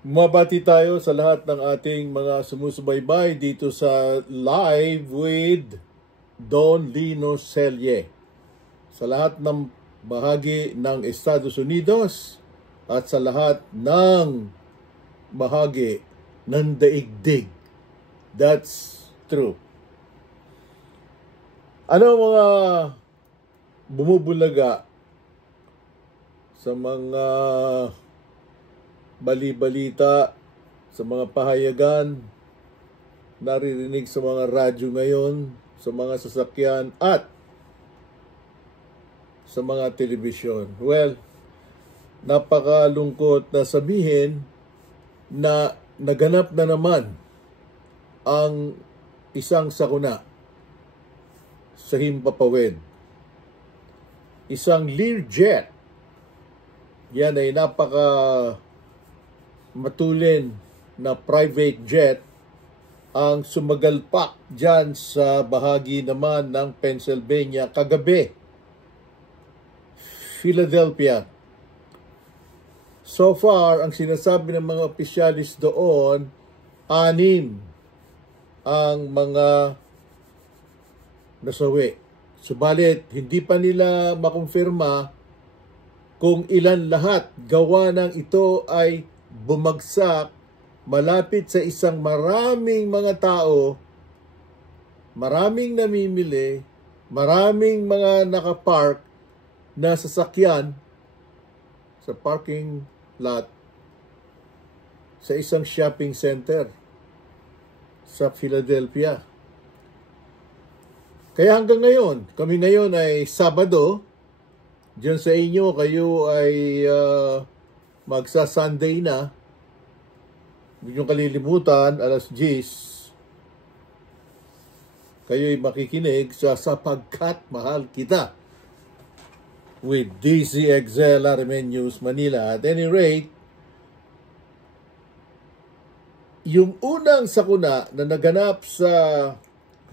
Mabati tayo sa lahat ng ating mga sumusubaybay dito sa Live with Don Lino Selye. Sa lahat ng bahagi ng Estados Unidos at sa lahat ng bahagi ng daigdig. That's true. Ano mga bumubulaga sa mga bali-balita, sa mga pahayagan, naririnig sa mga radyo ngayon, sa mga sasakyan at sa mga telebisyon? Well, napakalungkot na sabihin na naganap na naman ang isang sakuna sa himpapawid. Isang Learjet. Yan ay napaka matulin na private jet ang sumagalpak dyan sa bahagi naman ng Pennsylvania kagabi. Philadelphia. So far, ang sinasabi ng mga opisyalis doon, 6 ang mga nasawi. Subalit, hindi pa nila makumpirma kung ilan lahat. Gawa ng ito ay bumagsak malapit sa isang maraming mga tao, maraming namimili, maraming mga nakapark na sasakyan sa parking lot sa isang shopping center sa Philadelphia. Kaya hanggang ngayon, kami ngayon ay Sabado, diyan sa inyo, kayo ay magsa-Sunday na. Huwag niyong kalilimutan, alas 10, kayo'y makikinig sa Sapagkat Mahal Kita with DZXL RMN News Manila. At any rate, yung unang sakuna na naganap sa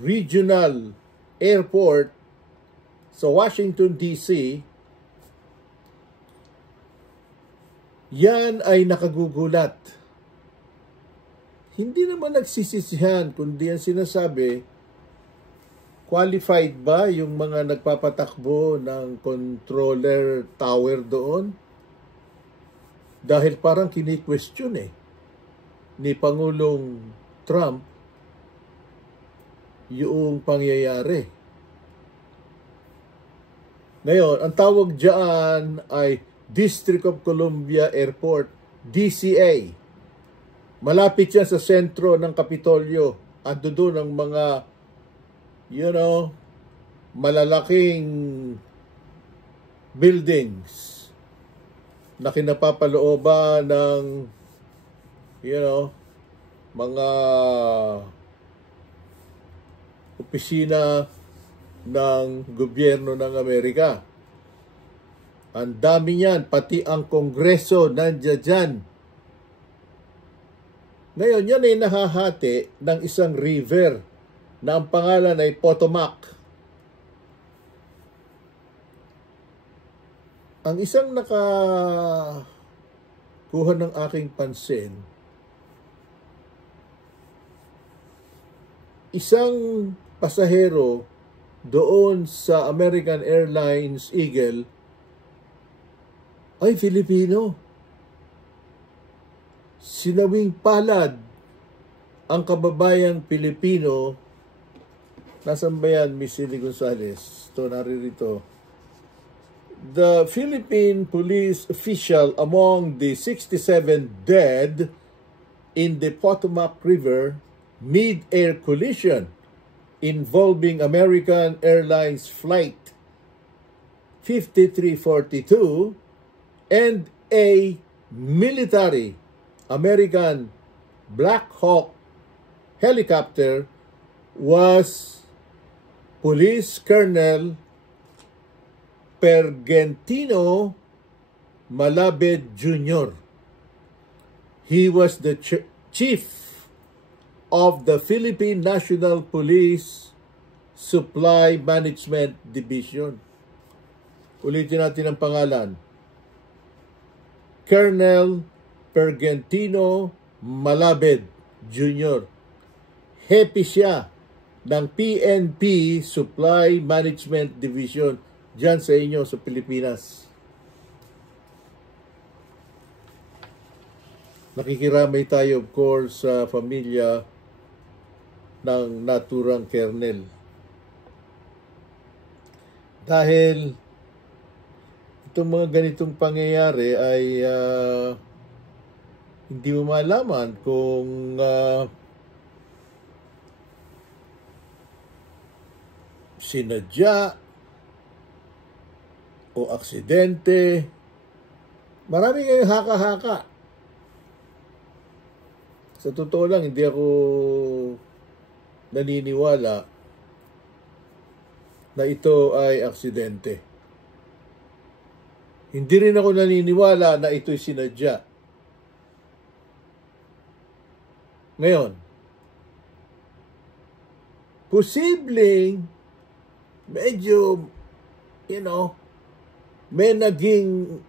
regional airport sa Washington, D.C., yan ay nakagugulat. Hindi naman nagsisisihan, kundi ang sinasabi, qualified ba yung mga nagpapatakbo ng controller tower doon? Dahil parang kini-question ni Pangulong Trump yung pangyayari. Ngayon, ang tawag dyan ay District of Columbia Airport, DCA. Malapit yan sa sentro ng Kapitolyo. Ando doon ang mga, malalaking buildings na kinapapalooban ng, mga opisina ng gobyerno ng Amerika. Ang dami niyan, pati ang Kongreso nandiyan dyan. Ngayon, yan ay nahahati ng isang river na ang pangalan ay Potomac. Ang isang nakakuha ng aking pansin, isang pasahero doon sa American Airlines Eagle ay Filipino. Sinawing palad ang kababayang Pilipino. Nasaan ba yan, Miss Cindy Gonzales? Ito, naririto. The Philippine police official among the 67 dead in the Potomac River mid-air collision involving American Airlines Flight 5342 and a military American Black Hawk helicopter was Police Colonel Pergentino Malabed Jr. He was the chief of the Philippine National Police Supply Management Division. Ulitin natin ang pangalan. Colonel Pergentino Malabed Jr. Hepe siya ng PNP Supply Management Division dyan sa inyo sa Pilipinas. Nakikiramay tayo, of course, sa pamilya ng naturang kernel. Dahil itong mga ganitong pangyayari ay hindi mo malaman kung sinadya o aksidente. Marami kayong haka-haka. Sa totoo lang, hindi ako naniniwala na ito ay aksidente. Hindi rin ako naniniwala na ito'y sinadya. Ngayon, posibleng medyo, may naging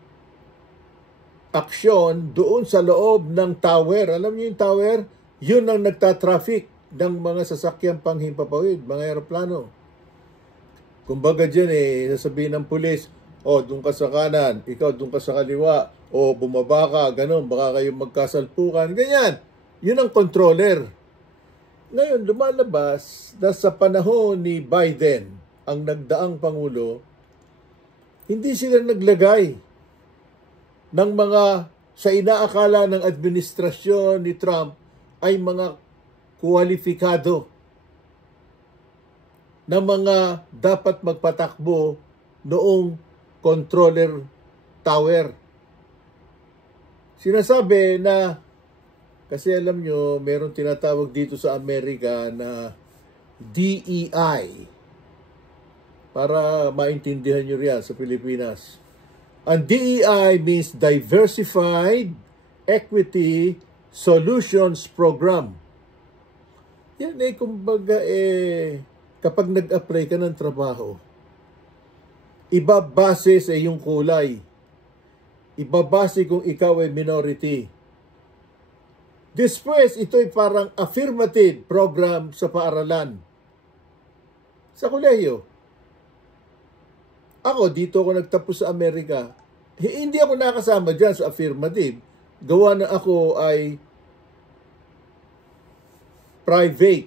aksyon doon sa loob ng tower. Alam niyo yung tower? Yun ang nagtatraffic ng mga sasakyang panghimpapawid, mga aeroplano. Kumbaga dyan nasabihin ng pulis, doon ka sa kanan, ikaw doon ka sa kaliwa, bumaba ka, ganun, baka kayong magkasalpukan, ganyan. Yun ang controller. Ngayon, lumalabas na sa panahon ni Biden, ang nagdaang Pangulo, hindi sila naglagay ng mga sa inaakala ng administrasyon ni Trump ay mga kwalifikado na mga dapat magpatakbo noong controller tower. Sinasabi na, kasi alam nyo, meron tinatawag dito sa Amerika na DEI. Para maintindihan nyo riyan sa Pilipinas. Ang DEI means Diversified Equity Solutions Program. Yan kumbaga kapag nag-apply ka ng trabaho, ibabase sa iyong kulay. Ibabase kung ikaw ay minority. Después, ito'y parang affirmative program sa paaralan. Sa kolehiyo. Ako, dito ako nagtapos sa Amerika. Hindi ako nakasama dyan sa affirmative. Gawa na ako ay private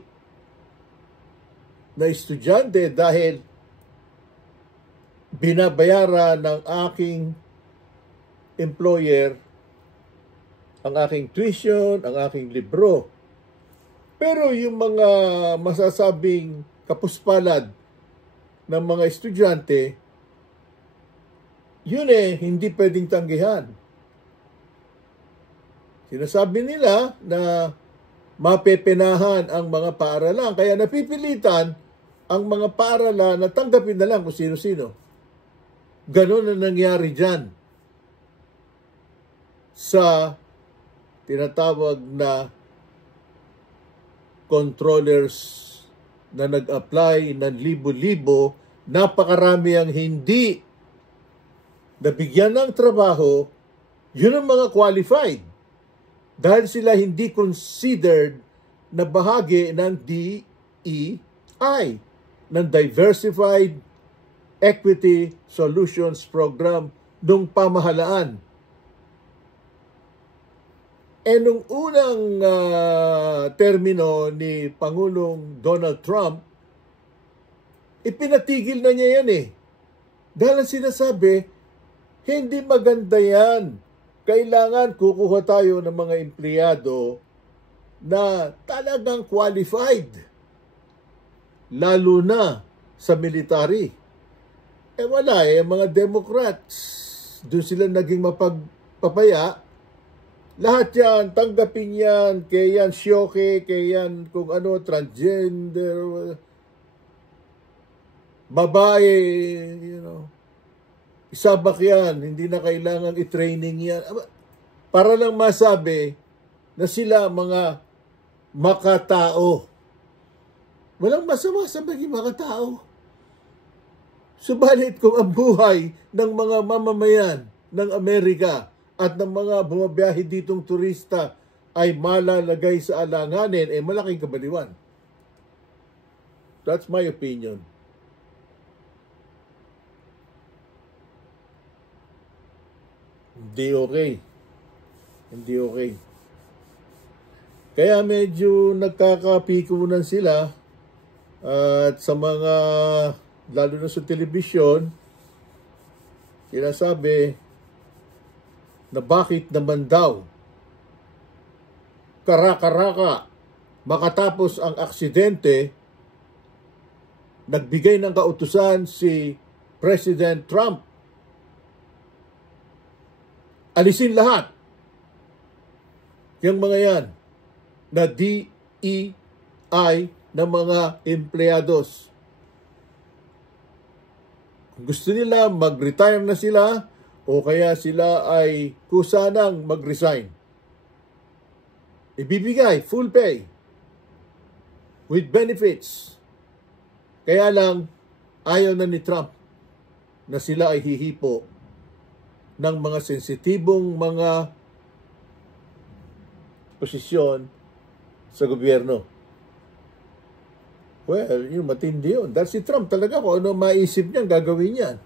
na estudyante dahil binabayaran ng aking employer ang aking tuition, ang aking libro. Pero yung mga masasabing kapuspalad ng mga estudyante, yun hindi pwedeng tanggihan. Sinasabi nila na mapepenahan ang mga paaralan. Kaya napipilitan ang mga paaralan na tanggapin na lang kung sino-sino. Ganon na nangyari dyan sa tinatawag na controllers na nag-apply ng libo-libo. Napakarami ang hindi nabigyan ng trabaho, yun ang mga qualified. Dahil sila hindi considered na bahagi ng DEI, ng Diversified Equity Solutions Program ng pamahalaan. Nung unang termino ni Pangulong Donald Trump, ipinatigil na niya yan Dahil sinasabi, hindi maganda yan. Kailangan kukuha tayo ng mga empleyado na talagang qualified. Lalo na sa military. Wala mga Democrats. Doon sila naging mapagpapaya. Lahat yan, tanggapin yan, kaya yan syoke, kaya yan kung ano, transgender, babae, isabak yan, hindi na kailangan i-training yan. Para lang masabi na sila mga makatao. Walang masama sa maging makatao. Subalit kung ang buhay ng mga mamamayan ng Amerika at ng mga bumabiyahe ditong turista ay malalagay sa alanganin, malaking kabaliwan. That's my opinion. Hindi okay. Hindi okay. Kaya medyo nagkakapikunan sila at sa mga, lalo na sa telebisyon, sinasabi na bakit naman daw karaka-raka makatapos ang aksidente, nagbigay ng kautusan si President Trump. Alisin lahat yung mga yan na DEI ng mga empleados. Kung gusto nila mag-retire na sila o kaya sila ay kusanang mag-resign, ibibigay full pay with benefits. Kaya lang ayaw na ni Trump na sila ay hihipo ng mga sensitibong mga posisyon sa gobyerno. Well, yung matindi yun. Dahil si Trump talaga, kung ano maisip niya, gagawin niyan.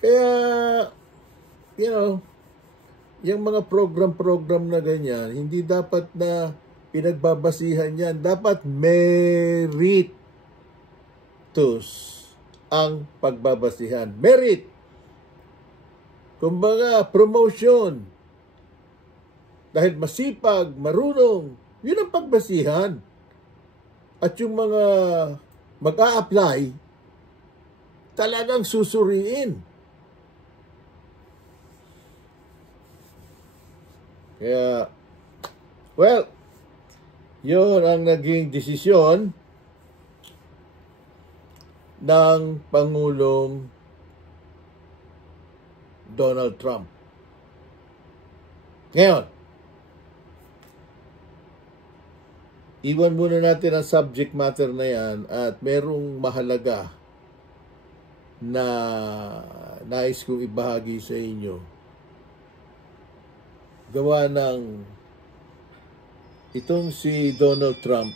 Kaya, yung mga program na ganyan, hindi dapat na pinagbabasihan yan. Dapat meritus ang pagbabasihan. Merit. Kumbaga, promotion. Dahil masipag, marunong, yun ang pagbasihan. At yung mga mag-a-apply, talagang susuriin. Kaya, well, yun ang naging desisyon ng Pangulong Donald Trump. Ngayon, iwan muna natin ang subject matter na yan at merong mahalaga na nais kong ibahagi sa inyo. Gawa ng itong si Donald Trump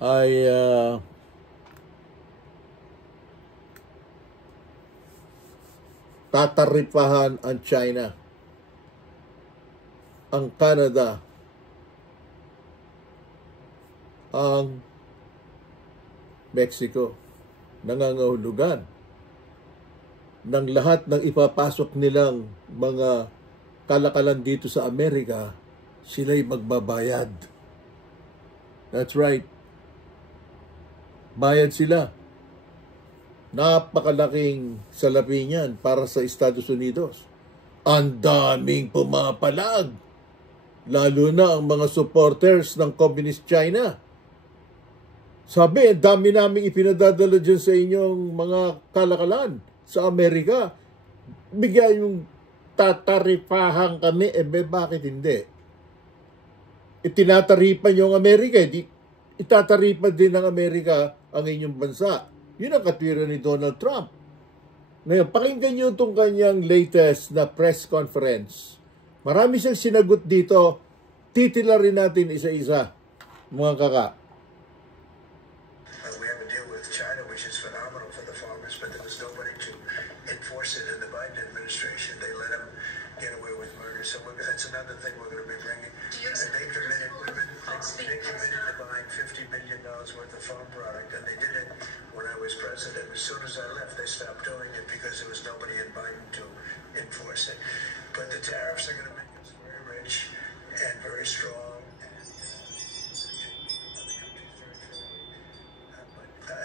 ay tataripahan ang China, ang Canada, ang Mexico. Nangangahulugan ng lahat ng ipapasok nilang mga kalakalan dito sa Amerika, sila'y magbabayad. That's right. Bayad sila. Napakalaking salapi niyan para sa Estados Unidos. Ang daming pumapalag. Lalo na ang mga supporters ng Communist China. Sabi, dami naming ipinadadala dyan sa inyong mga kalakalan sa Amerika. Bigyan yung tataripahan kami. Bakit hindi? Itinataripan yung Amerika. Itataripan din ng Amerika ang inyong bansa. Yun ang katwiran ni Donald Trump. Ngayon, pakinggan nyo itong kanyang latest na press conference. Marami siyang sinagot dito. Titila rin natin isa-isa, mga kaka. We have a deal with China, which is phenomenal for the farmers, but there was nobody to enforce it in the Biden administration. They let them get away with murder. So that's another thing we're going to be bringing. They committed to buying $50 billion worth of farm product, and they did it when I was president. As soon as I left, they stopped doing it because there was nobody in Biden to enforce it. But the tariffs are going to make us very rich and very strong.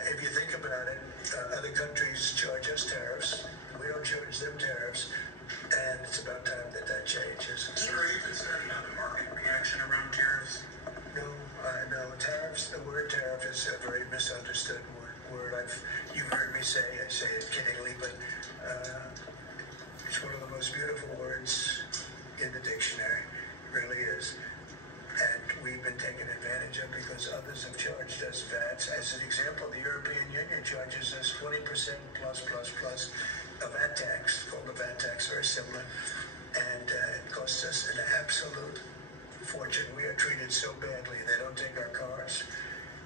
If you think about it, other countries charge us tariffs. We don't charge them tariffs, and it's about time that that changes. Sir, are you concerned about the market reaction around tariffs? No, tariffs. The word tariff is a very misunderstood word. You've heard me say. I say it kiddingly, but it's one of the most beautiful words in the dictionary. It really is. And we've been taken advantage of because others have charged us VAT. As an example, the European Union charges us 20% plus a VAT tax, called the VAT tax, very similar, and it costs us an absolute fortune. We are treated so badly. They don't take our cars.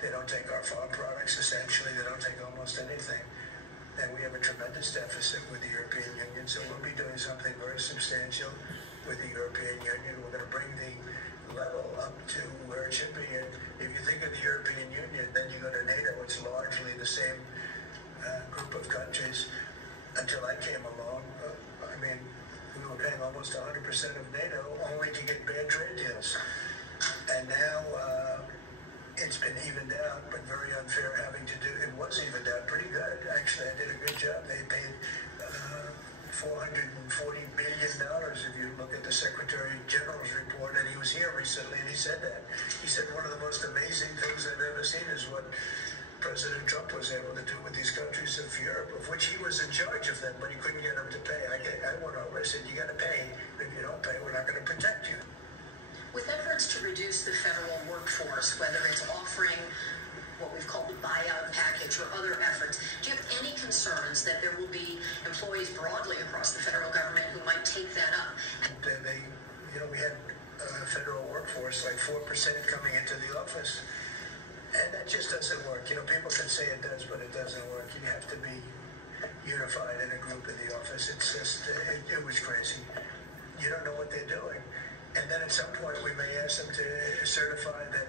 They don't take our farm products, essentially. They don't take almost anything. And we have a tremendous deficit with the European Union, so we'll be doing something very substantial with the European Union. We're going to bring the level up to where it should be. And if you think of the European Union, then you go to NATO, it's largely the same group of countries. Until I came along, I mean, we were paying almost 100% of NATO only to get bad trade deals. And now it's been evened out, but very unfair having to do, it was evened out pretty good. Actually, I did a good job. They paid $440 billion if you look at the Secretary General's report, and he was here recently and he said that. He said one of the most amazing things I've ever seen is what President Trump was able to do with these countries of Europe, of which he was in charge of them, but he couldn't get them to pay. I went over, I said, you got to pay. If you don't pay, we're not going to protect you. With efforts to reduce the federal workforce, whether it's offering what we've called the buyout package or other efforts, do you have any concerns that there will be employees broadly across the federal government who might take that up? We had a federal workforce, like 4% coming into the office. And that just doesn't work. People can say it does, but it doesn't work. You have to be unified in a group in the office. It's just, it was crazy. You don't know what they're doing. And then at some point we may ask them to certify that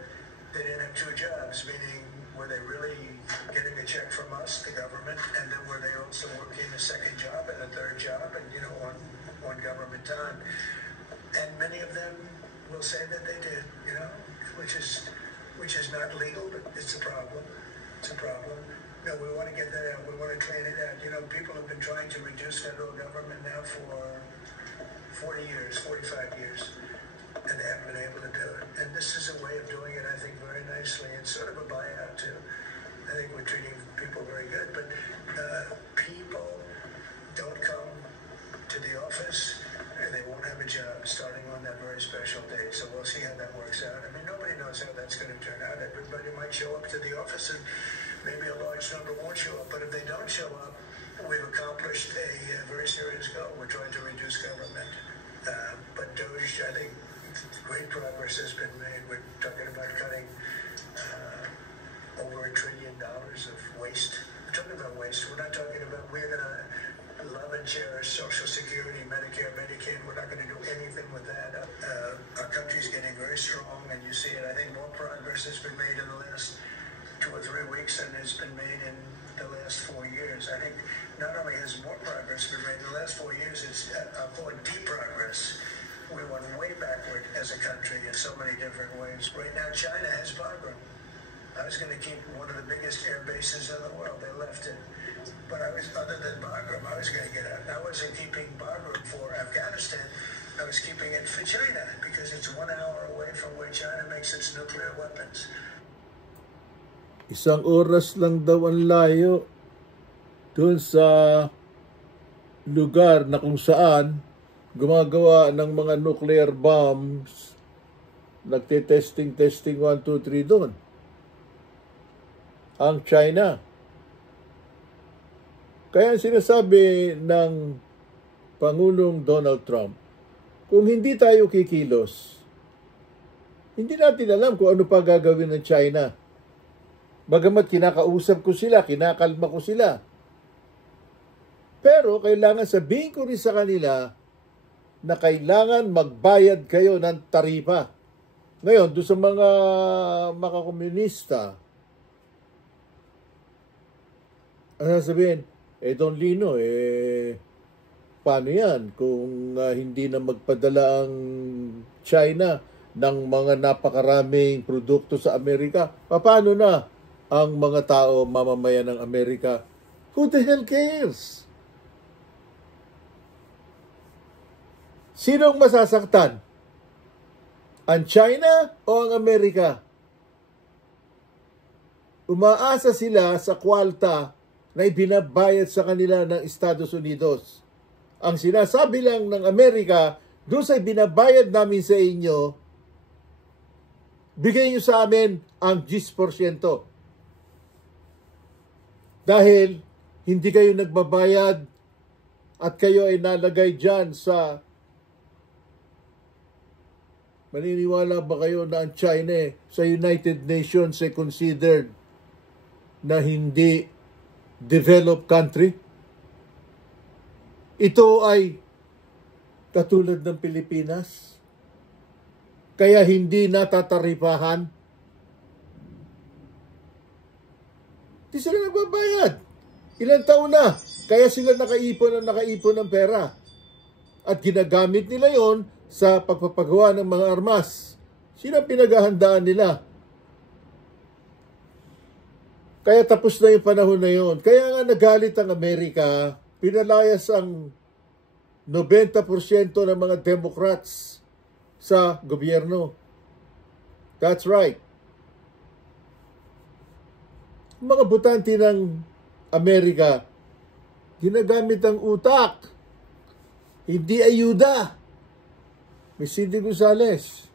they didn't have two jobs, meaning were they really getting a check from us, the government, and then were they also working a second job and a third job and, one government time. And many of them will say that they did, which is not legal, but it's a problem. It's a problem. No, we want to get that out. We want to clean it out. People have been trying to reduce federal government now for 40 years, 45 years. And they haven't been able to do it. And this is a way of doing it, I think, very nicely. It's sort of a buyout, too. I think we're treating people very good. But people don't come to the office, and they won't have a job starting on that very special day. So we'll see how that works out. I mean, nobody knows how that's going to turn out. Everybody might show up to the office, and maybe a large number won't show up. But if they don't show up, we've accomplished a very serious goal. We're trying to reduce government. But DOGE, I think, great progress has been made. We're talking about cutting over $1 trillion of waste. We're talking about waste. We're not talking about we're going to love and cherish Social Security, Medicare, Medicaid. We're not going to do anything with that. Our country's getting very strong, and you see it. I think more progress has been made in the last 2 or 3 weeks than has been made in the last 4 years. I think not only has more progress been made in the last 4 years, it's more deep progress. We went way backward as a country in so many different ways. Right now, China has Bagram. I was going to keep one of the biggest air bases in the world. They left it. But other than Bagram, I was going to get out. I wasn't keeping Bagram for Afghanistan. I was keeping it for China because it's 1 hour away from where China makes its nuclear weapons. Isang oras lang daw ang layo doon sa lugar na kung saan gumagawa ng mga nuclear bombs, nagte-testing 1, 2, 3 doon. Ang China. Kaya sinasabi ng Pangulong Donald Trump, kung hindi tayo kikilos, hindi natin alam kung ano pa gagawin ng China. Bagamat kinakausap ko sila, kinakalma ko sila. Pero kailangan sabihin ko rin sa kanila na kailangan magbayad kayo ng taripa. Ngayon, doon sa mga makakomunista, ano sabihin? Don Lino, paano yan kung hindi na magpadala ang China ng mga napakaraming produkto sa Amerika? Paano na ang mga tao, mamamayan ng Amerika? Who the hell cares? Sinong masasaktan? Ang China o ang Amerika? Umaasa sila sa kwalta na ibinabayad sa kanila ng Estados Unidos. Ang sinasabi lang ng Amerika, doon sa ibinabayad namin sa inyo, bigay nyo sa amin ang 10%. Dahil hindi kayo nagbabayad at kayo ay nalagay dyan sa... Maniniwala ba kayo na ang China sa United Nations ay considered na hindi developed country? Ito ay katulad ng Pilipinas, kaya hindi natataripahan. Di sila nagbabayad. Ilang taon na, kaya sila nakaipon ng pera. At ginagamit nila yon sa pagpapagawa ng mga armas. Sino pinaghahandaan nila? Kaya tapos na yung panahon na yon. Kaya nga nagalit ang Amerika, pinalayas ang 90% ng mga Democrats sa gobyerno. That's right. Mga butante ng Amerika, ginagamit ang utak, hindi ayuda. Miss Cindy Gonzales.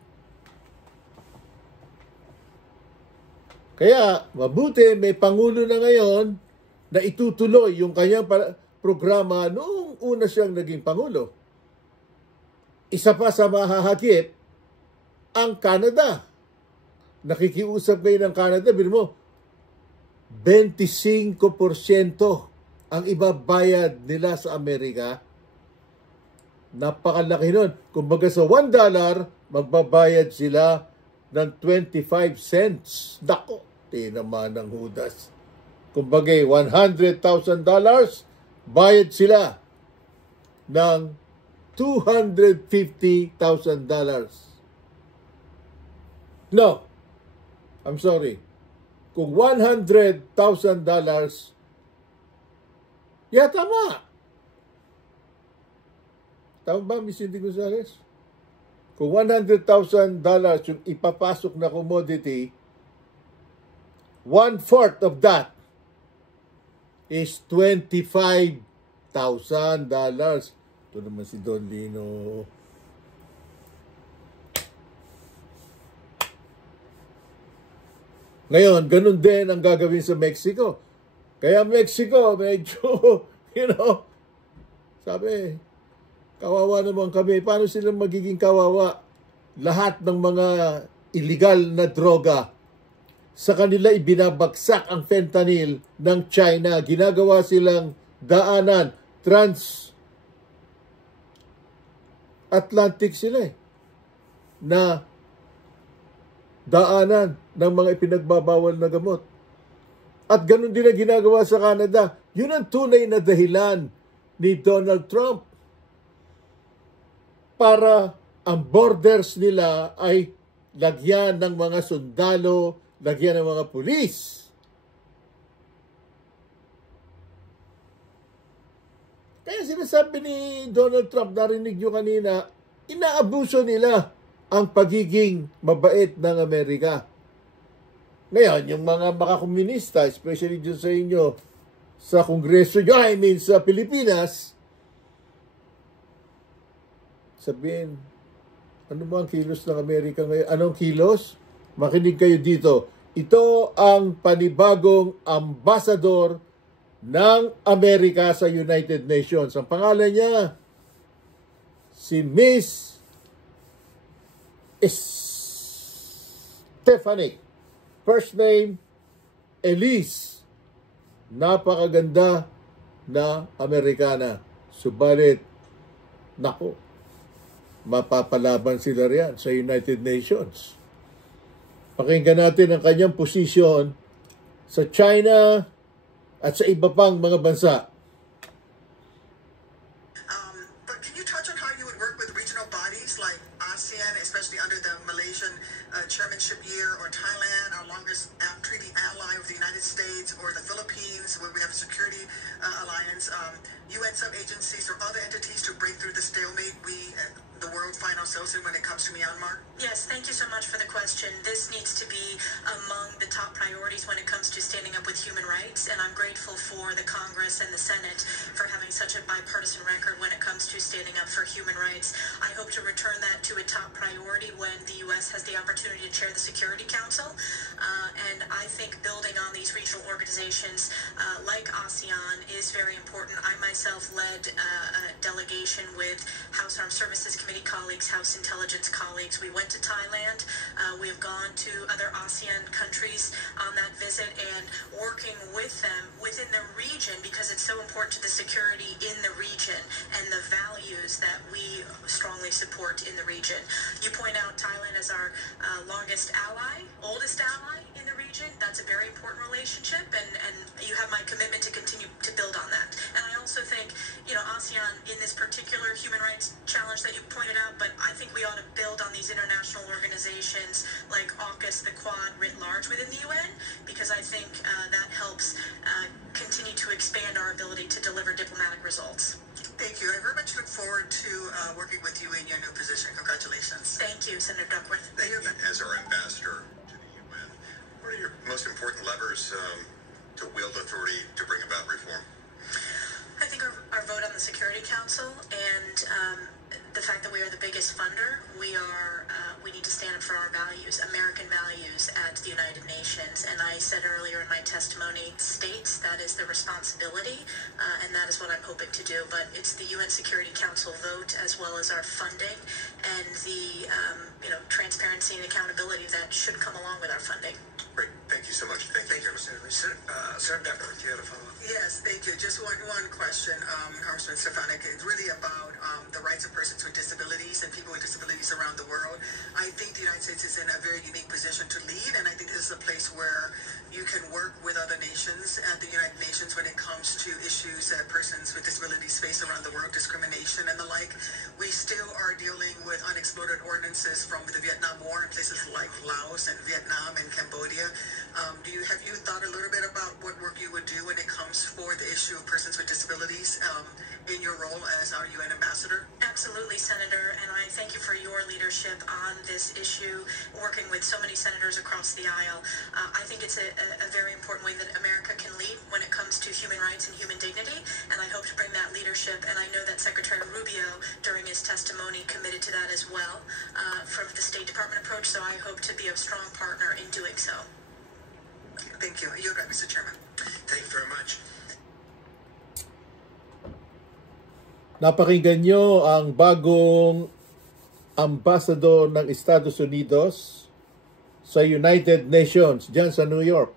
Kaya, mabuti, may Pangulo na ngayon na itutuloy yung kanyang programa noong una siyang naging Pangulo. Isa pa sa mahahagip, ang Canada. Nakikiusap ngayon ng Canada, bilhin mo, 25% ang ibabayad nila sa Amerika. Napakalaki nun. Kumbaga sa $1, magbabayad sila ng 25 cents. Dako, tinaman ng hudas. Kumbaga $100,000, bayad sila ng $250,000. No, I'm sorry. Kung $100,000, tama. Tama ba, Miss Cindy Gonzales? Kung $100,000 yung ipapasok na commodity, 1/4 of that is $25,000. Ito naman si Don Lino. Ngayon, ganun din ang gagawin sa Mexico. Kaya Mexico, medyo, sabi, kawawa naman kami. Paano sila magiging kawawa? Lahat ng mga illegal na droga, sa kanila ibinabagsak ang fentanyl ng China. Ginagawa silang daanan, trans-Atlantic sila na daanan ng mga ipinagbabawal na gamot. At ganun din ang ginagawa sa Canada. Yun ang tunay na dahilan ni Donald Trump para ang borders nila ay lagyan ng mga sundalo, lagyan ng mga pulis. Kaya sinasabi ni Donald Trump, narinig nyo kanina, inaabuso nila ang pagiging mabait ng Amerika. Ngayon, yung mga makakomunista, especially dyan sa inyo, sa Kongreso nyo, sa Pilipinas, sabihin, ano ba ang kilos ng Amerika ngayon? Anong kilos? Makinig kayo dito. Ito ang panibagong ambasador ng Amerika sa United Nations. Ang pangalan niya, si Miss Stephanie. First name, Elise. Napakaganda na Amerikana. Subalit, nako, mapapalaban sila riyan sa United Nations. Pakinggan natin ang kanyang posisyon sa China at sa iba pang mga bansa. But can you touch on how you would work with regional bodies like ASEAN, especially under the Malaysian chairmanship year, or Thailand, our longest treaty ally of the United States, or the Philippines, where we have a security alliance, UN sub-agencies or other entities to break through the stalemate we the world find ourselves in when it comes to Myanmar? Yes, thank you so much for the question. This needs to be among the top priorities when it comes to standing up with human rights, and I'm grateful for the Congress and the Senate for having such a bipartisan record when it comes to standing up for human rights. I hope to return that to a top priority when the U.S. has the opportunity to chair the Security Council, and I think building on these regional organizations like ASEAN is very important. I myself led a delegation with House Armed Services Committee colleagues, House Intelligence colleagues. We went to Thailand. We have gone to other ASEAN countries on that visit and working with them within the region because it's so important to the security in the region and the values that we strongly support in the region. You point out Thailand as our longest ally, oldest ally in the region. That's a very important relationship, and you have my commitment to continue to build on that. And I also think, ASEAN in this particular human rights challenge that you pointed out, but I think we ought to build on these international organizations like AUKUS, the Quad writ large within the UN, because I think that helps continue to expand our ability to deliver diplomatic results. Thank you. I very much look forward to working with you in your new position. Congratulations. Thank you, Senator Duckworth. As our ambassador to the UN, what are your most important levers to wield authority to bring about reform? I think our vote on the Security Council and the fact that we are the biggest funder, we need to stand up for our values, American values at the United Nations. And I said earlier in my testimony, states, that is the responsibility, and that is what I'm hoping to do. But it's the UN Security Council vote as well as our funding and the transparency and accountability that should come along with our funding. Great. Thank you so much. Thank you. Senator Duckworth, do you have a follow-up? Yes, thank you. Just one question, Congressman Stefanik. It's really about the rights of persons with disabilities and people with disabilities around the world. I think the United States is in a very unique position to lead, and I think this is a place where you can work with other nations at the United Nations when it comes to issues that persons with disabilities face around the world, discrimination and the like. We still are dealing with unexploded ordinances from the Vietnam War in places like Laos and Vietnam and Cambodia. Have you thought a little bit about what work you would do when it comes for the issue of persons with disabilities in your role as our UN ambassador? Absolutely, Senator, and I thank you for your leadership on this issue, working with so many senators across the aisle. I think it's a very important way that America can lead when it comes to human rights and human dignity, and I hope to bring that leadership, and I know that Secretary Rubio, during his testimony, committed to that as well from the State Department approach, so I hope to be a strong partner in doing so. Thank you. You're right, Mr. Chairman. Thank you very much. Napakinggan nyo ang bagong ambassador ng Estados Unidos sa United Nations, dyan sa New York.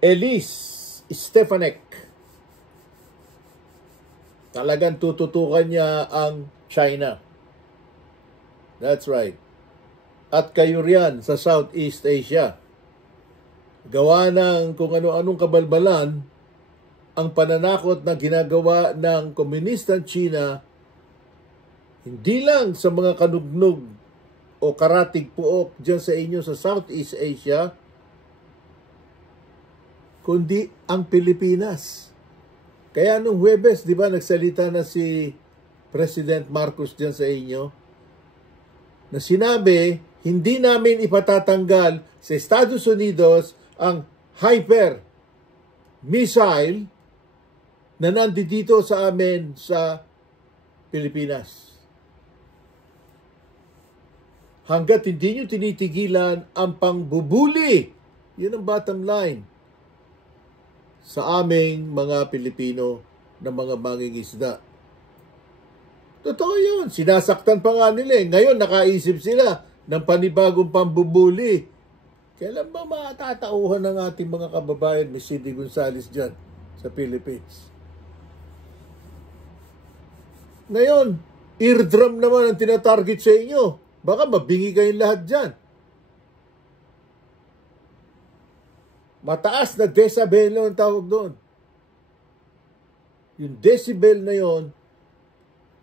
Elise Stefanik. Talagang tututukan niya ang China. That's right. At kayo riyan sa Southeast Asia. Gawa ng kung ano-anong kabalbalan ang pananakot na ginagawa ng komunistang China, hindi lang sa mga kanugnog o karatig puok dyan sa inyo sa Southeast Asia, kundi ang Pilipinas. Kaya nung Huwebes, di ba, nagsalita na si President Marcos dyan sa inyo, na sinabi, hindi namin ipatatanggal sa Estados Unidos ang hyper missile na nandito sa amin sa Pilipinas. Hanggat hindi nyo tinitigilan ang pangbubuli, yun ang bottom line, sa aming mga Pilipino na mga mangingisda. Totoo yun. Sinasaktan pa nga nila eh. Ngayon, nakaisip sila ng panibagong pambubuli. Kailan ba matatauhan ng ating mga kababayan ni Cindy Gonzales dyan sa Philippines? Ngayon, eardrum naman ang tinatarget sa inyo. Baka mabingi kayong lahat dyan. Mataas na decibel ang tawag doon. Yung decibel na yon,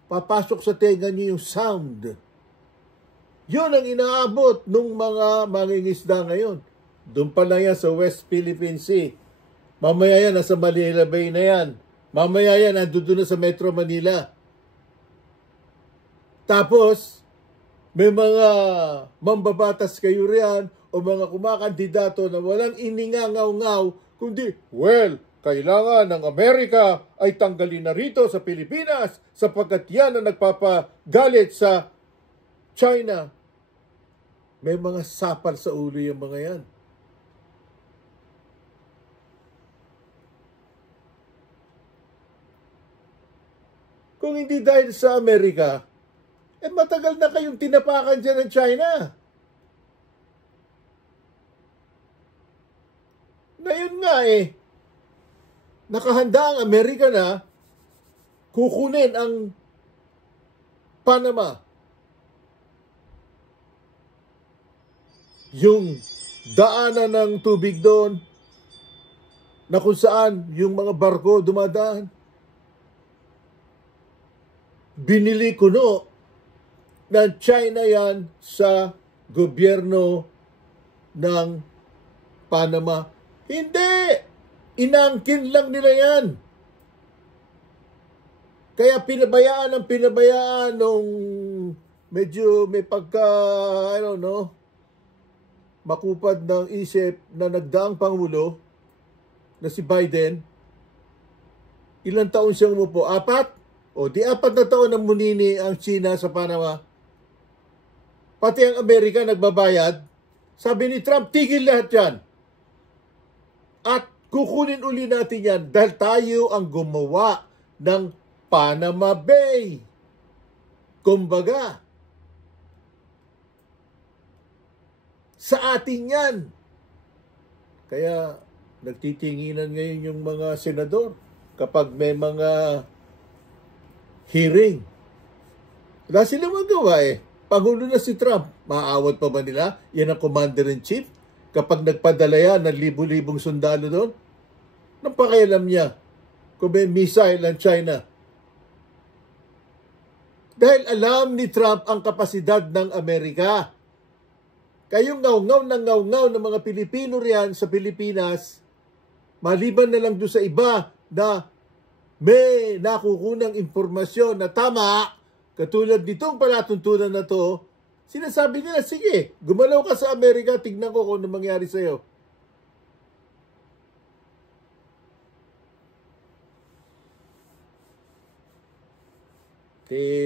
papasok sa tenga nyo yung sound. Yun ang inaabot ng mga mangingisda ngayon. Doon pa lang yan sa West Philippine Sea. Mamaya yan, nasa Manila Bay na yan. Mamaya yan, nandun na sa Metro Manila. Tapos, may mga mambabatas kayo riyan o mga kumakandidato na walang iningangaw-ngaw, kundi, well, kailangan ng Amerika ay tanggalin na rito sa Pilipinas sapagkat yan ang nagpapagalit sa China. May mga sapal sa ulo yung mga yan. Kung hindi dahil sa Amerika, matagal na kayong tinapakan dyan ng China. Ngayon nga nakahanda ang Amerika na kukunin ang Panama. Yung daanan ng tubig doon na kung saan yung mga barko dumadaan. Binili kuno ng China yan sa gobyerno ng Panama. Hindi! Inangkin lang nila yan. Kaya pinabayaan nung medyo may pagka, I don't know, makupad ng isip na nagdaang Pangulo na si Biden. Ilang taon siyang umupo? 4? O di 4 na taon ang munini ang China sa Panama. Pati ang Amerika nagbabayad. Sabi ni Trump, tigil lahat yan. At kukunin uli natin yan dahil tayo ang gumawa ng Panama Bay. Kumbaga, sa atin yan. Kaya nagtitinginan ngayon yung mga senador kapag may mga hearing. Wala silang magawa Pangulo na si Trump. Maaawat pa ba nila? Yan ang commander-in-chief. Kapag nagpadala yan ng libu-libong sundalo doon, nang pakialam niya kung may missile ang China. Dahil alam ni Trump ang kapasidad ng Amerika. Kayong ngaw-ngaw ng mga Pilipino riyan sa Pilipinas, maliban na lang doon sa iba na may nakukunang impormasyon na tama, katulad nitong palatuntunan na to, sinasabi nila, sige, gumalaw ka sa Amerika, tignan ko kung ano mangyari sa'yo.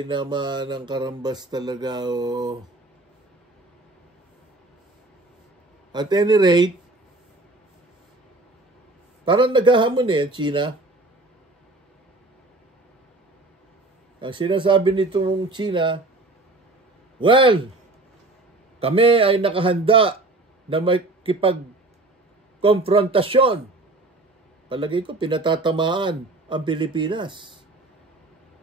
Naman ang karambas talaga. At any rate, parang naghahamon ang China. Ang sinasabi nitong China, well, kami ay nakahanda na may kipag-konfrontasyon. Palagay ko, pinatatamaan ang Pilipinas.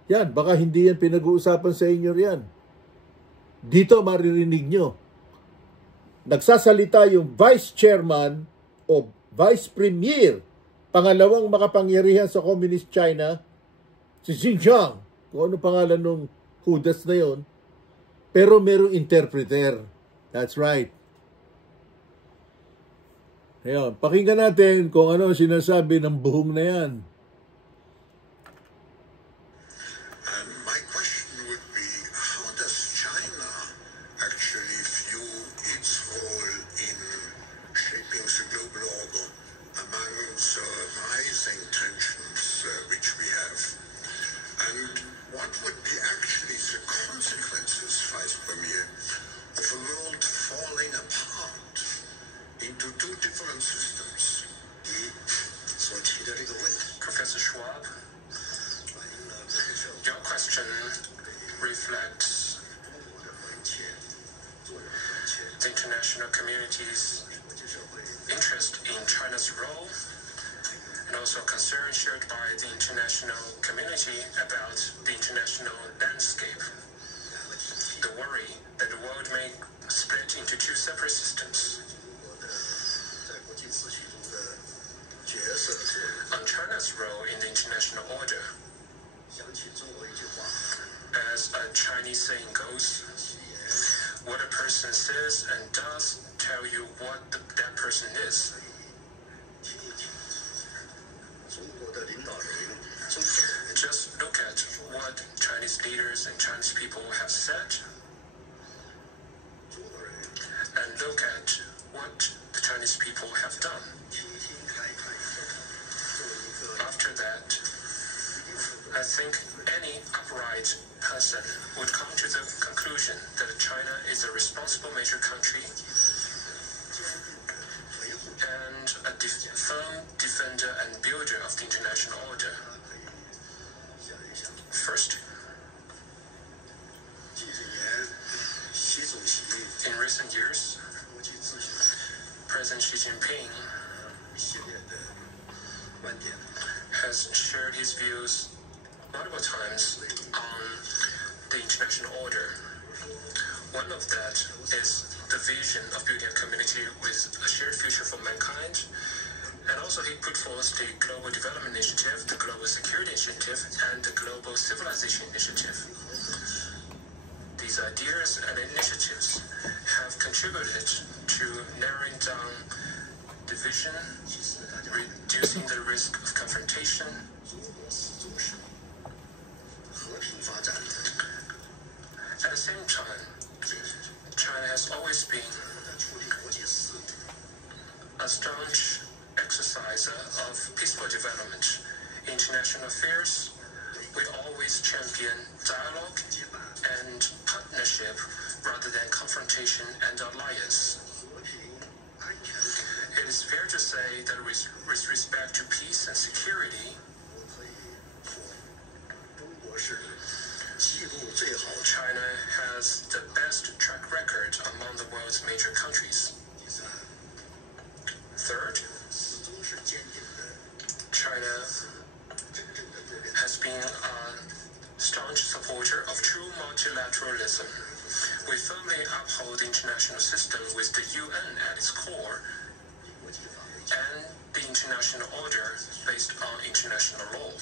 Yan, baka hindi yan pinag-uusapan sa inyo riyan. Dito maririnig nyo. Nagsasalita yung Vice Chairman o Vice Premier, pangalawang makapangyarihan sa Communist China, si Xinjiang. Kung ano pangalan nung hudas na yon, pero merong interpreter. That's right. Ayan, pakinggan natin kung ano sinasabi ng buhong na yan. My question would be, how does China actually view its role in shaping the global order among the rising tensions which we have? And what would be actually the consequences, Vice Premier, of a world falling apart into two different systems? Professor Schwab, your question reflects the international community's interest in China's role and also concern shared by the international community about the international landscape. The worry that the world may split into two separate systems. On China's role in the international order, as a Chinese saying goes, what a person says and does tell you what that person is. Just look at what Chinese leaders and Chinese people have said, and look at what the Chinese people have done. After that, I think any upright person would come to the conclusion that China is a responsible major country and a firm defender and builder of the international order. First, in recent years, President Xi Jinping has shared his views multiple times on the international order. One of that is the vision of building a community with a shared future for mankind. And also he put forth the Global Development Initiative, the Global Security Initiative, and the Global Civilization Initiative. These ideas and initiatives have contributed to narrowing down division, reducing the risk of confrontation, at the same time, China has always been a staunch exerciser of peaceful development. In international affairs, we always champion dialogue and partnership rather than confrontation and alliance. It is fair to say that with respect to peace and security, China has the best track record among the world's major countries. Third, China has been a staunch supporter of true multilateralism. We firmly uphold the international system with the UN at its core and the international order based on international law.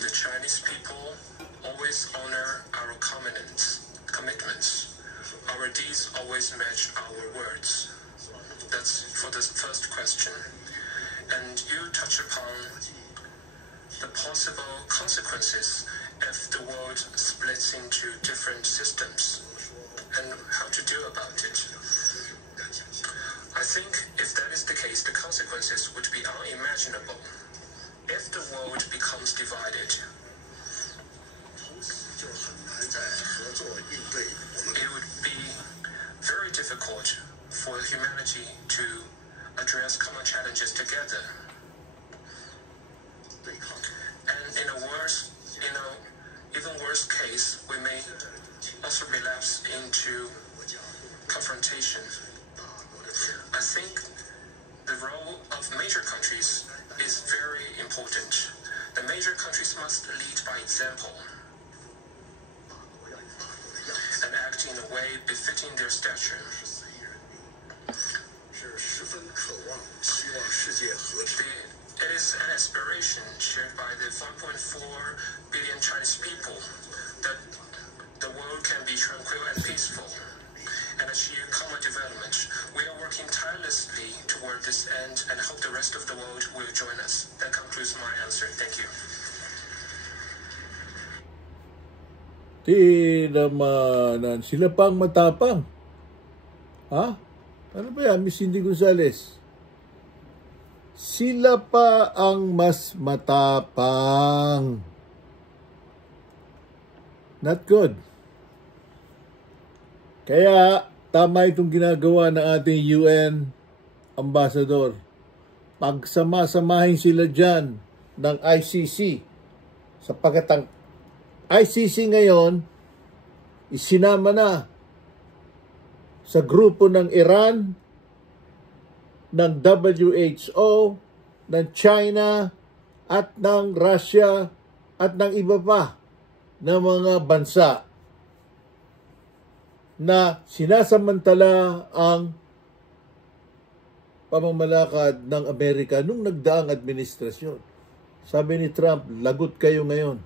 The Chinese people always honor our commitments. Our deeds always match our words. That's for the first question. And you touch upon the possible consequences if the world splits into different systems and how to do about it. I think if that is the case, the consequences would be unimaginable. If the world becomes divided, it would be very difficult for humanity to address common challenges together. And in a even worse case, we may also relapse into confrontation. I think the role of major countries is very important. The major countries must lead by example and act in a way befitting their stature. It is an aspiration shared by the 1.4 billion Chinese people that the world can be tranquil and peaceful and achieve common development. We are working tirelessly toward this end and hope the rest of the world will join us. That concludes my answer. Thank you. Di naman, sila pang matapang. Ha? Ano ba yan, Miss Cindy Gonzales? Sila pa ang mas matapang. Not good. Kaya, tama itong ginagawa ng ating UN ambassador. Pagsama-samahin sila dyan ng ICC. Sapagkat ang ICC ngayon, isinama na sa grupo ng Iran, ng WHO, ng China, at ng Russia, at ng iba pa na mga bansa na sinasamantala ang pamamalakad ng Amerika nung nagdaang administrasyon. Sabi ni Trump, lagot kayo ngayon.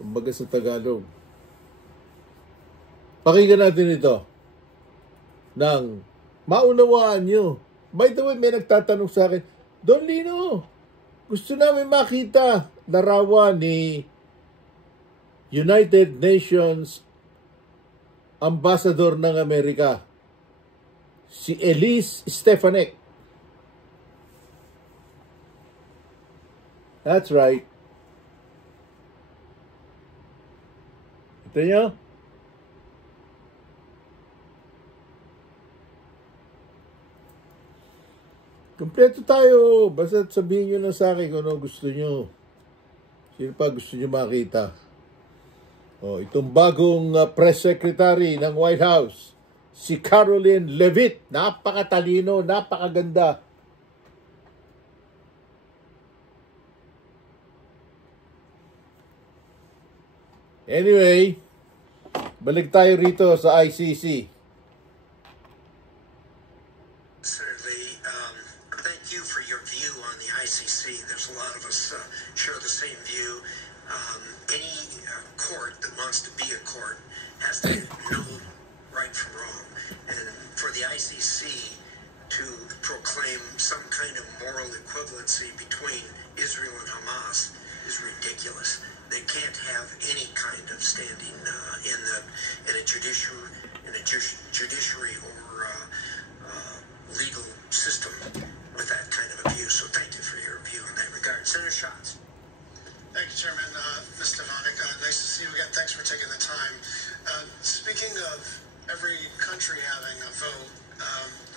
Kumbaga sa Tagalog. Pakinggan natin ito ng maunawaan nyo. By the way, may nagtatanong sa akin, Don Lino, gusto namin makita larawan ni United Nations Ambassador ng Amerika, si Elise Stefanik. That's right. Ito nyo? Kompleto tayo. Basta sabihin nyo lang sa akin kung ano gusto nyo. Sino pa gusto nyo makita? Oh, itong bagong press secretary ng White House, si Caroline Leavitt. Napakatalino, napakaganda. Anyway, balik tayo rito sa ICC. Certainly, thank you for your view on the ICC. There's a lot of us share the same view. Any court that wants to be a court has to know right from wrong. And for the ICC to proclaim some kind of moral equivalency between Israel and Hamas is ridiculous. They can't have any kind of standing in a judiciary or legal system with that kind of abuse. So thank you for your view in that regard. Senator Schatz. Thank you, Chairman. Ms. Stefanik, nice to see you again. Thanks for taking the time. Speaking of every country having a vote,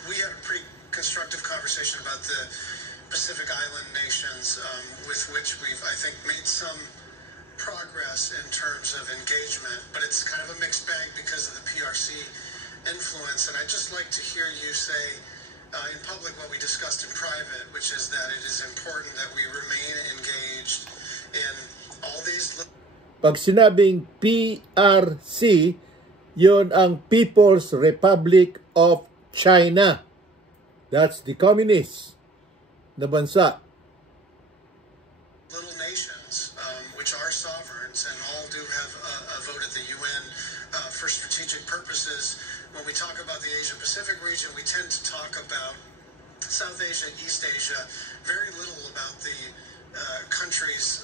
we had a pretty constructive conversation about the Pacific Island nations, with which we've, I think, made some progress in terms of engagement, but it's kind of a mixed bag because of the PRC influence. And I'd just like to hear you say in public what we discussed in private, which is that it is important that we remain engaged in all these. Pag sinabing PRC, yon ang People's Republic of China. That's the communist na bansa. Little nations, which are sovereigns and all do have a vote at the UN for strategic purposes. When we talk about the Asia-Pacific region, we tend to talk about South Asia, East Asia, very little about the countries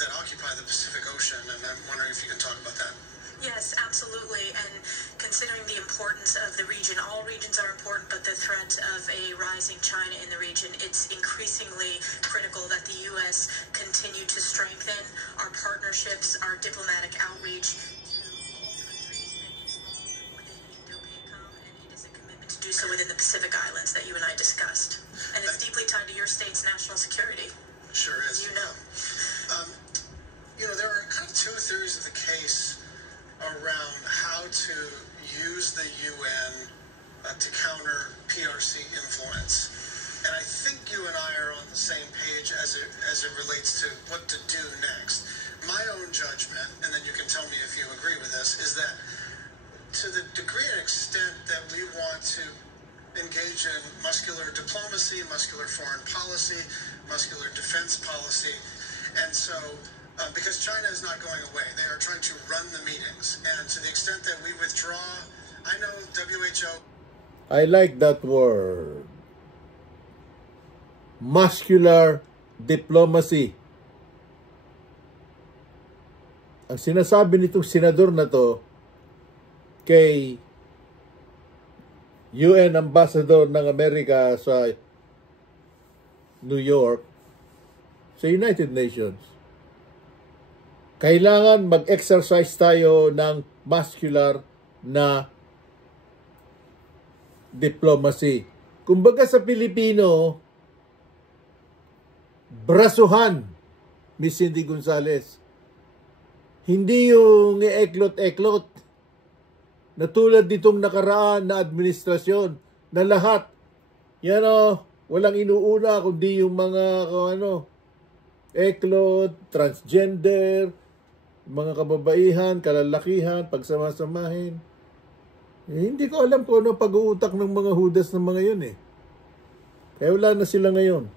that occupy the Pacific Ocean, and I'm wondering if you can talk about that. Yes, absolutely. And considering the importance of the region, all regions are important, but the threat of a rising China in the region, it's increasingly critical that the U.S. continue to strengthen our partnerships, our diplomatic outreach to all countries that involve within Indo-PACOM, and it is a commitment to do so within the Pacific Islands that you and I discussed. And it's deeply tied to your state's national security. Sure is. You know. There are kind of two theories of the case around how to use the UN to counter PRC influence. And I think you and I are on the same page as it relates to what to do next. My own judgment, and then you can tell me if you agree with this, is that to the degree and extent that we want to engage in muscular diplomacy, muscular foreign policy, muscular defense policy, and so because China is not going away. They are trying to run the meetings. And to the extent that we withdraw, I know WHO... I like that word. Muscular diplomacy. Ang sinasabi nitong senador na to kay UN Ambassador ng Amerika sa New York, sa United Nations, kailangan mag-exercise tayo ng muscular na diplomacy. Kumbaga sa Pilipino, brasuhan, Miss Cindy Gonzales. Hindi yung eklot-eklot na tulad nitong nakaraan na administrasyon na lahat, walang inuuna kundi yung mga eklot, transgender, mga kababaihan, kalalakihan, pagsamasamahin. Hindi ko alam kung ano pag-uutak ng mga hudas ng mga yun eh. Kaya wala na sila ngayon.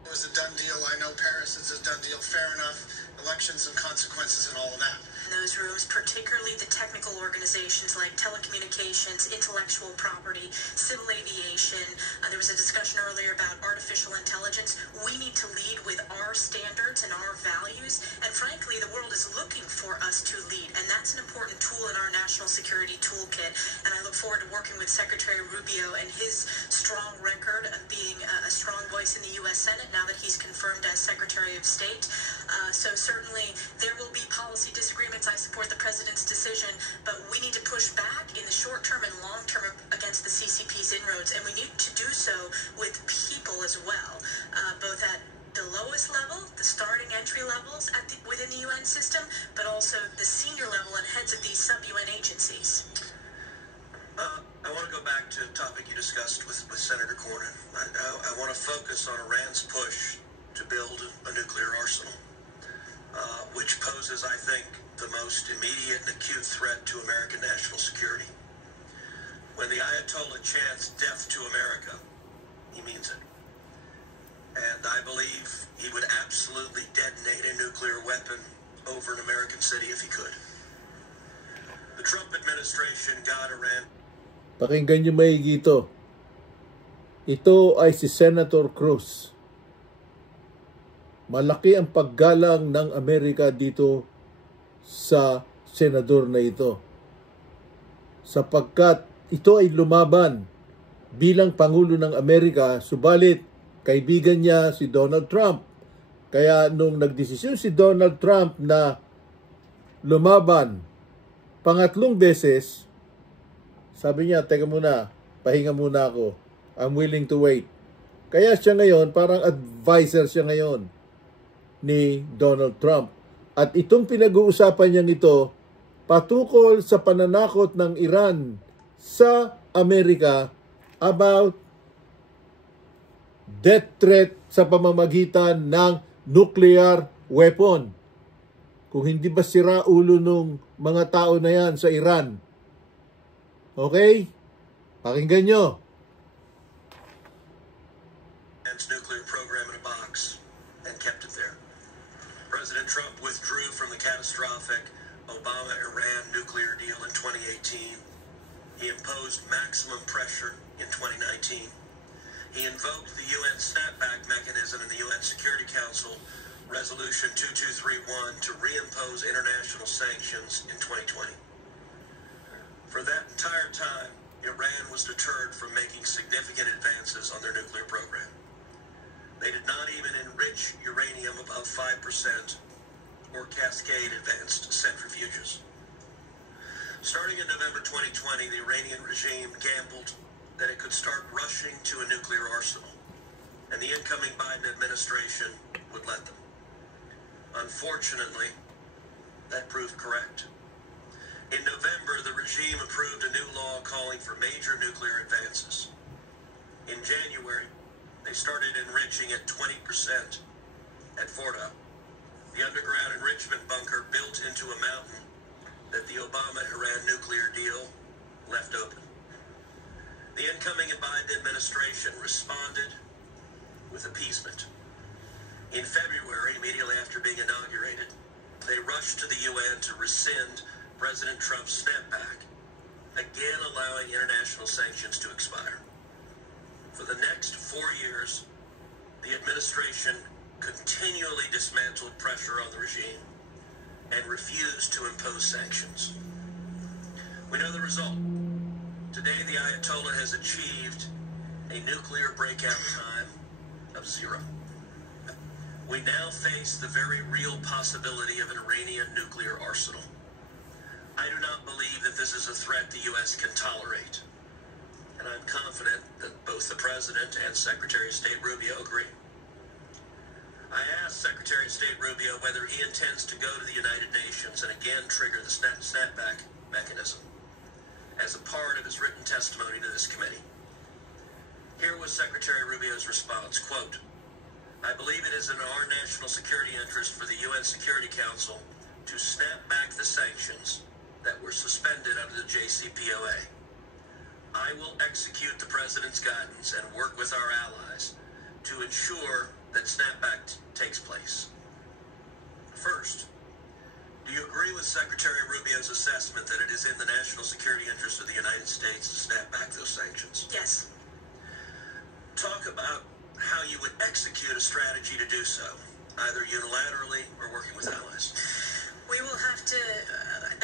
It was a done deal. I know Paris is a done deal. Fair enough. Elections and consequences and all of that. those rooms, particularly the technical organizations like telecommunications, intellectual property, civil aviation. There was a discussion earlier about artificial intelligence. We need to lead with our standards and our values, and frankly, the world is looking for us to lead, and that's an important tool in our national security toolkit, and I look forward to working with Secretary Rubio and his strong record of being a strong voice in the U.S. Senate now that he's confirmed as Secretary of State. So certainly there will be policy disagreements. I support the president's decision, but we need to push back in the short term and long term against the CCP's inroads, and we need to do so with people as well, both at the lowest level, the starting entry levels within the UN system, but also the senior level and heads of these sub-UN agencies. I want to go back to a topic you discussed with Senator Cornyn. I want to focus on Iran's push to build a nuclear arsenal, which poses, I think, the most immediate and acute threat to American national security. When the Ayatollah chants death to America, he means it. And I believe he would absolutely detonate a nuclear weapon over an American city if he could. The Trump administration got Iran. Pakinggan niyo maigi ito. Ito ay si Senator Cruz. Malaki ang paggalang ng Amerika dito sa senador na ito, sapagkat ito ay lumaban bilang Pangulo ng Amerika, subalit kaibigan niya si Donald Trump. Kaya nung nagdesisyon si Donald Trump na lumaban pangatlong beses, sabi niya, teka muna, pahinga muna ako. I'm willing to wait. Kaya siya ngayon, parang advisor siya ngayon ni Donald Trump. At itong pinag-uusapan niyang ito, patukol sa pananakot ng Iran sa Amerika about death threat sa pamamagitan ng nuclear weapon. Kung hindi ba sira ulo nung mga tao na yan sa Iran? Okay? Pakinggan nyo. Nuclear program in a box and kept it there. President Trump withdrew from the catastrophic Obama-Iran nuclear deal in 2018. He imposed maximum pressure in 2019. He invoked the UN snapback mechanism in the UN Security Council Resolution 2231 to reimpose international sanctions in 2020. For that entire time, Iran was deterred from making significant advances on their nuclear program. They did not even enrich uranium above 5% or cascade advanced centrifuges. Starting in November 2020, the Iranian regime gambled that it could start rushing to a nuclear arsenal, and the incoming Biden administration would let them. Unfortunately, that proved correct. In November, the regime approved a new law calling for major nuclear advances. In January, they started enriching at 20% at Fordow, the underground enrichment bunker built into a mountain that the Obama-Iran nuclear deal left open. The incoming Biden administration responded with appeasement. In February, immediately after being inaugurated, they rushed to the UN to rescind President Trump's snapback, again allowing international sanctions to expire. For the next 4 years, the administration continually dismantled pressure on the regime and refused to impose sanctions. We know the result. Today, the Ayatollah has achieved a nuclear breakout time of 0. We now face the very real possibility of an Iranian nuclear arsenal. I do not believe that this is a threat the U.S. can tolerate, and I'm confident that both the President and Secretary of State Rubio agree. I asked Secretary of State Rubio whether he intends to go to the United Nations and again trigger the snapback mechanism as a part of his written testimony to this committee. Here was Secretary Rubio's response, quote, I believe it is in our national security interest for the UN Security Council to snap back the sanctions that were suspended under the JCPOA. I will execute the President's guidance and work with our allies to ensure that snapback takes place. First, Do you agree with Secretary Rubio's assessment that it is in the national security interest of the United States to snap back those sanctions? Yes. Talk about how you would execute a strategy to do so, either unilaterally or working with allies. We will have to,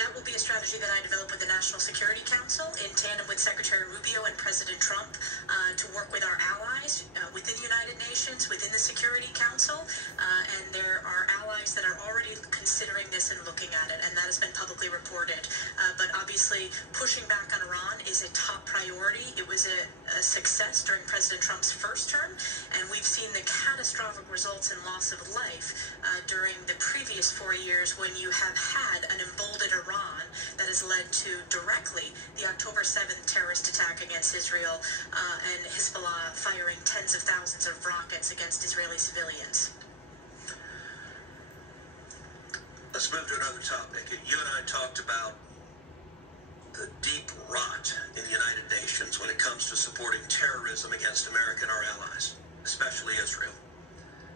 that will be a strategy that I develop with the National Security Council in tandem with Secretary Rubio and President Trump to work with our allies within the United Nations, within the Security Council, and there are allies that are already considering this and looking at it, and that has been publicly reported. But obviously, pushing back on Iran is a top priority. It was a success during President Trump's first term, and we've seen the catastrophic results and loss of life during the previous 4 years when you have had an emboldened Iran that has led to directly the October 7th terrorist attack against Israel and Hezbollah firing tens of thousands of rockets against Israeli civilians. Let's move to another topic. You and I talked about the deep rot in the United Nations when it comes to supporting terrorism against America and our allies, especially Israel.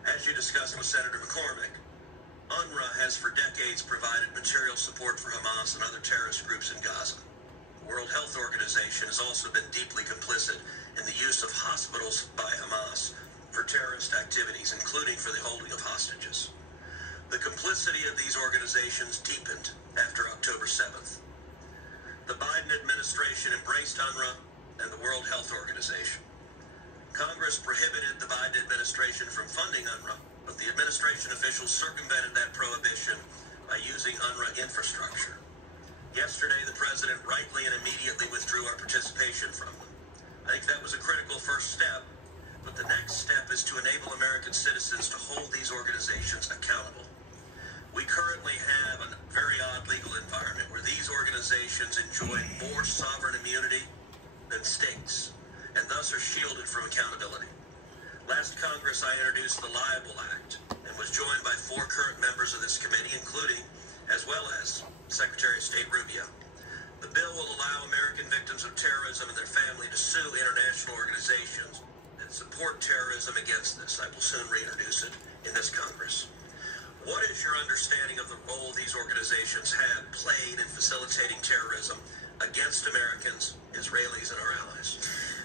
As you discussed with Senator McCormick, UNRWA has for decades provided material support for Hamas and other terrorist groups in Gaza. The World Health Organization has also been deeply complicit in the use of hospitals by Hamas for terrorist activities, including for the holding of hostages. The complicity of these organizations deepened after October 7th. The Biden administration embraced UNRWA and the World Health Organization. Congress prohibited the Biden administration from funding UNRWA, but the administration officials circumvented that prohibition by using UNRWA infrastructure. Yesterday, the president rightly and immediately withdrew our participation from them. I think that was a critical first step, but the next step is to enable American citizens to hold these organizations accountable. We currently have a very odd legal environment where these organizations enjoy more sovereign immunity than states, and thus are shielded from accountability. Last Congress, I introduced the Liable Act and was joined by 4 current members of this committee, including, as well as, Secretary of State Rubio. The bill will allow American victims of terrorism and their family to sue international organizations that support terrorism against this. I will soon reintroduce it in this Congress. What is your understanding of the role these organizations have played in facilitating terrorism against Americans, Israelis, and our allies?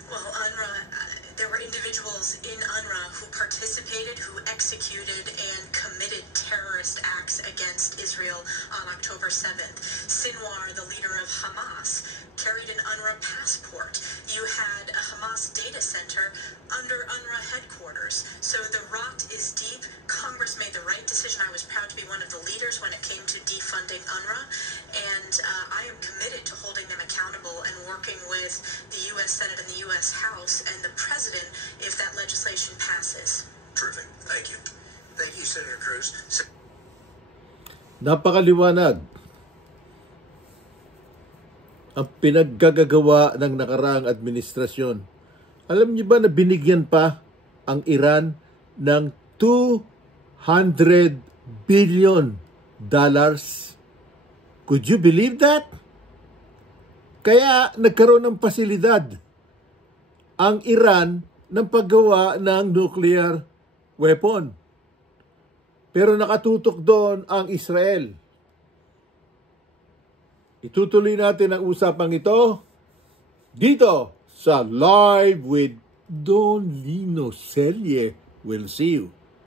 Well, UNRWA, there were individuals in UNRWA who participated, who executed and committed terrorist acts against Israel on October 7th. Sinwar, the leader of Hamas, carried an UNRWA passport. You had a Hamas data center under UNRWA headquarters. So the rot is deep. Congress made the right decision. I was proud to be one of the leaders when it came to defunding UNRWA, and I am committed to holding them accountable and working with the U.S. Senate and the U.S. House and the President if that legislation passes. Terrific. Thank you. Thank you, Senator Cruz. Napakaliwanag ang pinaggagawa ng nakaraang administrasyon. Alam niyo ba na binigyan pa ang Iran ng $200 billion? Could you believe that? Kaya nagkaroon ng pasilidad ang Iran ng paggawa ng nuclear weapon. Pero nakatutok doon ang Israel. Itutuloy natin ang usapang ito dito sa Live with Don Lino Selye. We'll see you.